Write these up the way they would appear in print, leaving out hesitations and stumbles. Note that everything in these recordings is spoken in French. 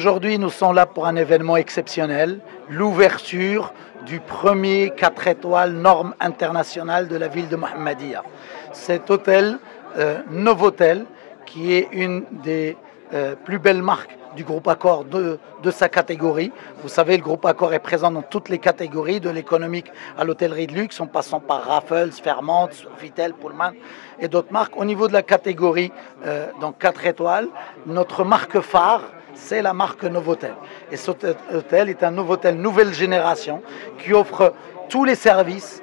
Aujourd'hui, nous sommes là pour un événement exceptionnel, l'ouverture du premier 4 étoiles norme internationale de la ville de Mohammedia. Cet hôtel, Novotel, qui est une des plus belles marques du groupe Accor de sa catégorie. Vous savez, le groupe Accor est présent dans toutes les catégories, de l'économique à l'hôtellerie de luxe, en passant par Raffles, Fairmont, Sofitel, Pullman et d'autres marques. Au niveau de la catégorie, donc 4 étoiles, notre marque phare, c'est la marque Novotel. Et cet hôtel est un Novotel nouvelle génération qui offre tous les services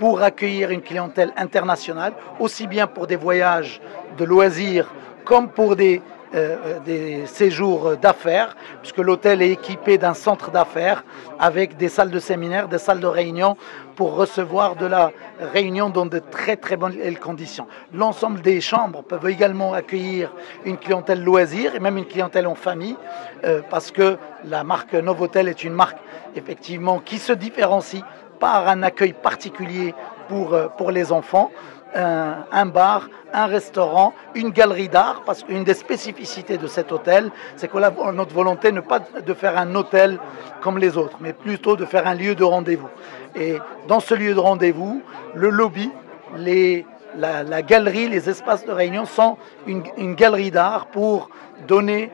pour accueillir une clientèle internationale, aussi bien pour des voyages de loisirs comme pour des séjours d'affaires, puisque l'hôtel est équipé d'un centre d'affaires avec des salles de séminaire, des salles de réunion pour recevoir de la réunion dans de très très bonnes conditions. L'ensemble des chambres peuvent également accueillir une clientèle loisir et même une clientèle en famille, parce que la marque Novotel est une marque effectivement qui se différencie par un accueil particulier pour les enfants. Un bar, un restaurant, une galerie d'art, parce qu'une des spécificités de cet hôtel, c'est que notre volonté n'est pas de faire un hôtel comme les autres, mais plutôt de faire un lieu de rendez-vous. Et dans ce lieu de rendez-vous, le lobby, la galerie, les espaces de réunion sont une galerie d'art pour donner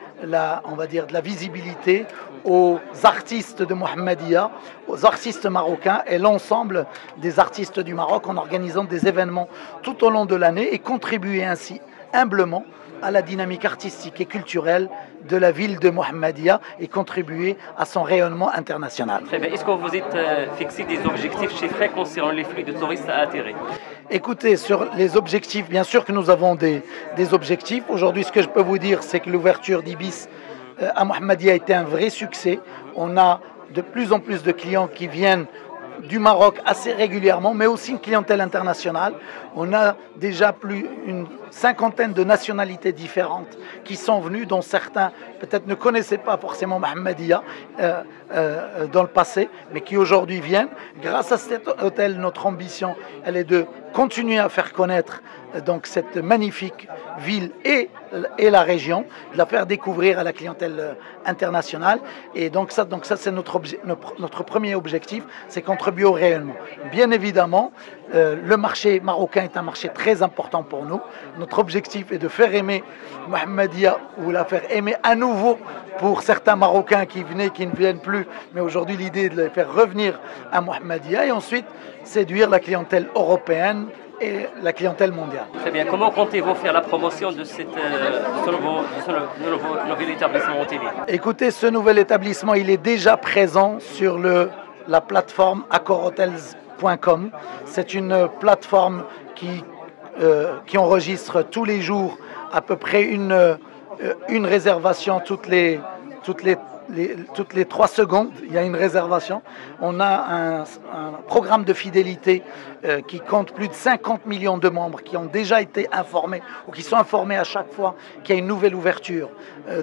on va dire, de la visibilité aux artistes de Mohammedia, aux artistes marocains et l'ensemble des artistes du Maroc en organisant des événements tout au long de l'année et contribuer ainsi humblement à la dynamique artistique et culturelle de la ville de Mohammedia et contribuer à son rayonnement international. Très bien. Est-ce que vous êtes fixé des objectifs chiffrés concernant les flux de touristes à atterrir? Écoutez, sur les objectifs, bien sûr que nous avons des objectifs. Aujourd'hui, ce que je peux vous dire, c'est que l'ouverture d'Ibis à Mohammedia a été un vrai succès. On a de plus en plus de clients qui viennent du Maroc assez régulièrement, mais aussi une clientèle internationale. On a déjà plus une cinquantaine de nationalités différentes qui sont venues, dont certains peut-être ne connaissaient pas forcément Mohammedia dans le passé, mais qui aujourd'hui viennent. Grâce à cet hôtel, notre ambition, elle est de continuer à faire connaître donc cette magnifique ville et la région, de la faire découvrir à la clientèle internationale. Et donc ça c'est notre premier objectif, c'est contribuer au rayonnement. Bien évidemment, le marché marocain est un marché très important pour nous. Notre objectif est de faire aimer Mohammedia ou la faire aimer à nouveau pour certains Marocains qui venaient, qui ne viennent plus. Mais aujourd'hui, l'idée est de les faire revenir à Mohammedia et ensuite séduire la clientèle européenne et la clientèle mondiale. Très bien. Comment comptez-vous faire la promotion de ce nouvel établissement hôtelier? Écoutez, ce nouvel établissement, il est déjà présent sur la plateforme accorhotels.com. C'est une plateforme qui enregistre tous les jours à peu près une réservation toutes les 3 secondes, il y a une réservation. On a un programme de fidélité qui compte plus de 50 millions de membres qui ont déjà été informés ou qui sont informés à chaque fois qu'il y a une nouvelle ouverture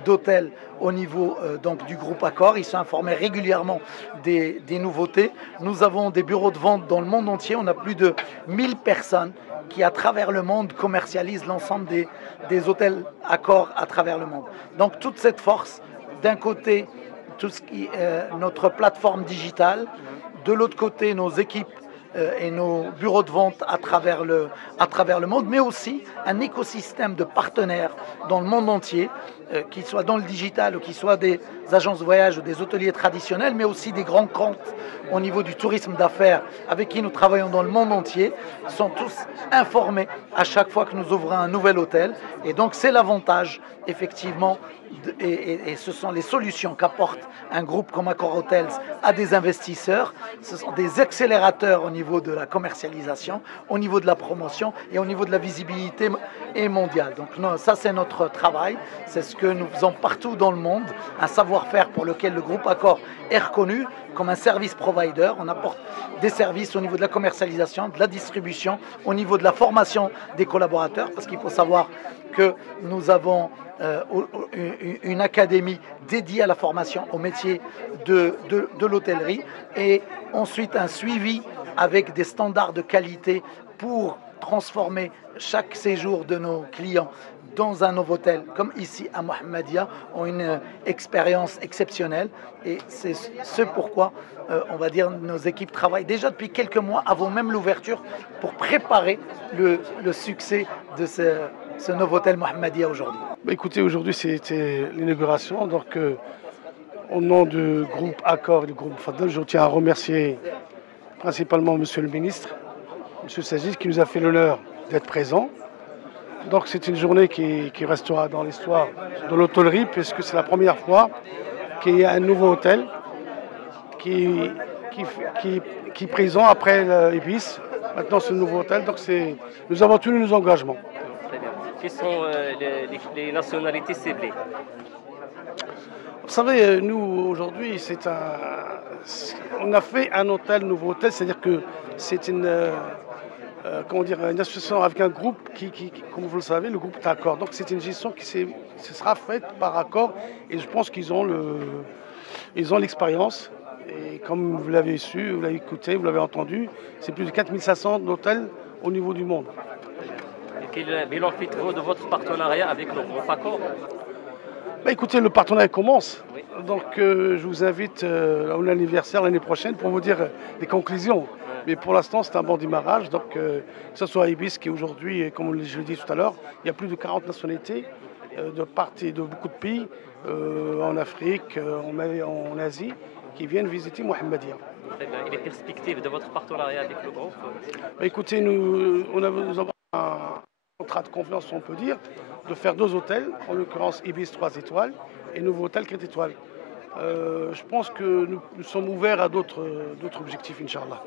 d'hôtel au niveau donc du groupe Accor. Ils sont informés régulièrement des nouveautés. Nous avons des bureaux de vente dans le monde entier. On a plus de 1000 personnes qui, à travers le monde, commercialisent l'ensemble des hôtels Accor à travers le monde. Donc toute cette force, d'un côté, tout ce qui est notre plateforme digitale, de l'autre côté, nos équipes et nos bureaux de vente à travers le monde, mais aussi un écosystème de partenaires dans le monde entier, qu'ils soient dans le digital ou qu'ils soient des agences de voyage ou des hôteliers traditionnels, mais aussi des grands comptes au niveau du tourisme d'affaires avec qui nous travaillons dans le monde entier, sont tous informés à chaque fois que nous ouvrons un nouvel hôtel. Et donc c'est l'avantage, effectivement, et ce sont les solutions qu'apporte un groupe comme Accor Hotels à des investisseurs. Ce sont des accélérateurs au niveau de la commercialisation, au niveau de la promotion et au niveau de la visibilité mondiale. Donc ça c'est notre travail, c'est ce que nous faisons partout dans le monde, un savoir-faire pour lequel le groupe Accor est reconnu comme un service provider. On apporte des services au niveau de la commercialisation, de la distribution, au niveau de la formation des collaborateurs, parce qu'il faut savoir que nous avons une académie dédiée à la formation au métier de l'hôtellerie et ensuite un suivi avec des standards de qualité pour transformer chaque séjour de nos clients dans un Novotel, comme ici à Mohammedia, ont une expérience exceptionnelle. Et c'est ce pourquoi, on va dire, nos équipes travaillent déjà depuis quelques mois, avant même l'ouverture, pour préparer le succès de ce Novotel Mohammedia aujourd'hui. Écoutez, aujourd'hui c'était l'inauguration, donc au nom du groupe Accor et du groupe Fadel, je tiens à remercier principalement Monsieur le ministre, Monsieur Sajic, qui nous a fait l'honneur d'être présent. Donc c'est une journée qui restera dans l'histoire de l'hôtellerie, puisque c'est la première fois qu'il y a un nouveau hôtel qui est présent après l'Ibis. Maintenant c'est le nouveau hôtel, donc nous avons tenu nos engagements. Très bien. Quelles sont les nationalités ciblées? Vous savez, nous aujourd'hui, on a fait un hôtel, nouveau hôtel, c'est-à-dire que c'est une association avec un groupe comme vous le savez, le groupe est Accor. Donc c'est une gestion qui sera faite par Accor et je pense qu'ils ont l'expérience. Et comme vous l'avez su, vous l'avez écouté, vous l'avez entendu, c'est plus de 4500 hôtels au niveau du monde. Et quel bilan faites-vous de votre partenariat avec le groupe Accor? Écoutez, le partenariat commence. Oui. Donc je vous invite à l'anniversaire l'année prochaine pour vous dire les conclusions. Mais pour l'instant, c'est un bon démarrage. Donc, que ce soit Ibis qui aujourd'hui, comme je l'ai dit tout à l'heure, il y a plus de 40 nationalités de beaucoup de pays, en Afrique, en Asie, qui viennent visiter Mohammedia. Et les perspectives de votre partenariat avec le groupe? Écoutez, nous avons un contrat de confiance, on peut dire, de faire 2 hôtels, en l'occurrence Ibis 3 étoiles et Nouveau Hôtel 4 étoiles. Je pense que nous sommes ouverts à d'autres objectifs, Inch'Allah.